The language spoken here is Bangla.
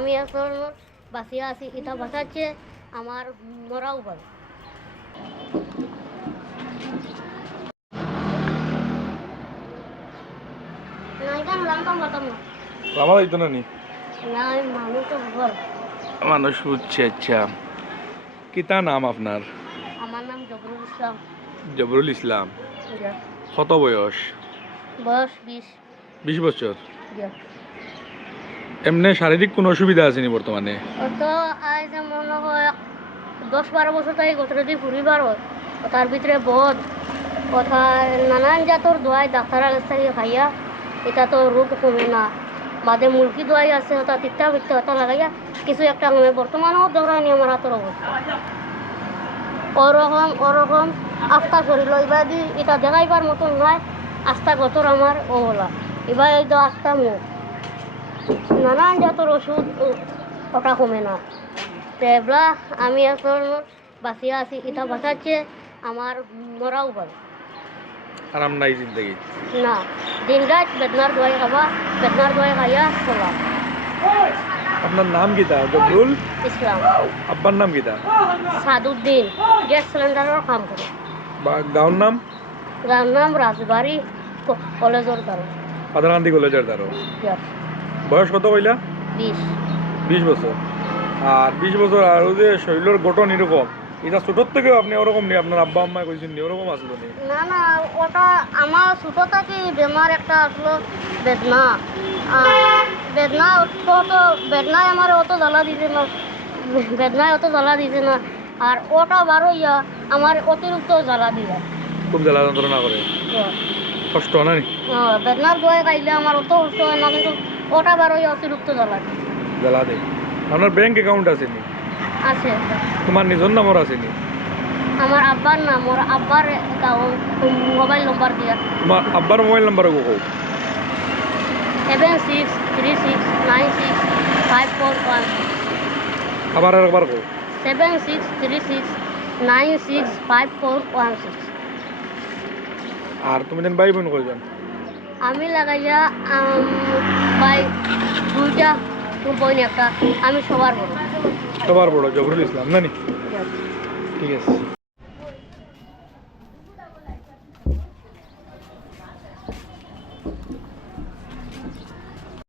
আমি এখন বাঁচিয়ে আছি, এটা বাঁচাচ্ছে আমার মরাও বলে। না এটা জানতাম পারতাম না। লামা যাইতো না নি না আমি মানুষ তো বল। মানুষ বুঝছে। আচ্ছা, কিতা নাম আপনার? আমার নাম জবরুল ইসলাম। জবরুল ইসলাম। জি। কত বয়স? বয়স 20। 20 বছর। জি। এমনি শারীরিক কোনো অসুবিধা আছে নি বর্তমানে? অত আজ মনে হয় 10-12 বছর তাই গোত্রে দিয়ে ফুরিবার হয়। তার ভিতরে বোধ কথা নানান জাতর দোয়াই ডাক্তারের কাছ থেকে খাইয়া এটা তো রোগ কমে না। বাদে মুরগি দোয়াই আছে ওটা তিতা বিত্তে ওটা লাগাইয়া কিছু একটা কমে। বর্তমানেও দৌড়ায়নি আমার হাতের অবস্থা ওরকম আস্থা করিল। এবার দি এটা দেখাইবার মতন নয়। আস্থা গতর আমার ও বলা এবার এই তো আস্থা মুখ নানান জাতর ওষুধ ওটা কমে না। এবার আমি এখন বাঁচিয়ে আছি, এটা বাঁচাচ্ছে আমার মরাও বলে। আরাম নাই জিন্দগি? না, দিন রাত বেদনার দোয়াই খাবা, বেদনার দোয়াই খাইয়া চলা। আপনার নাম কিতা? জবরুল ইসলাম। আব্বার নাম কিতা? সাদুদ্দিন। গ্যাস সিলিন্ডারের কাম করে। বা গাঁওর নাম? যার নাম রাজবাড়ি কলেজের দ্বারা। পাদারান্দি কলেজের দ্বারা। বয়স কত কইলা? 20। 20 বছর। আর 20 বছর আর যে শরীরের গঠন এরকম, এটা ছোটোর থেকেও আপনি ওরকম নেই? আপনার আব্বা আম্মা কইছেন নি ওরকম আসলো নি? না না, ওটা আমার ছোটো থেকে বেমার একটা আসলো বেদনা। বেদনা তো বেদনায় আমার অত জ্বালা দিছে না, বেদনায় অত জ্বালা দিছে না। আর ওটা বারো ইয়া আমার অতিরিক্ত জ্বালা দিয়ে খুব জ্বালা যন্ত্রণা করে, কষ্ট হয় না নি? বেদনার দোয়াই খাইলে আমার অত কষ্ট হয় না, কিন্তু ওটা বারো ইয়া অতিরিক্ত জ্বালা দিয়ে জ্বালা দেয়। আপনার ব্যাংক অ্যাকাউন্ট আছে নি? আছে। তোমার নিজের নামর আছে নি? আমার আব্বার নাম, ওর আব্বার মোবাইল নম্বর দিয়া। তোমার আব্বার মোবাইল নাম্বার কো? 7636965416। আবার একবার কো। 7636965416। আর তুমি দেন ভাই বোন কয়জন? আমি লাগাইয়া ভাই 2টা, বোন একটা। আমি সবার বড়। সবার বড় জবরুল ইসলাম না নি? ঠিক আছে।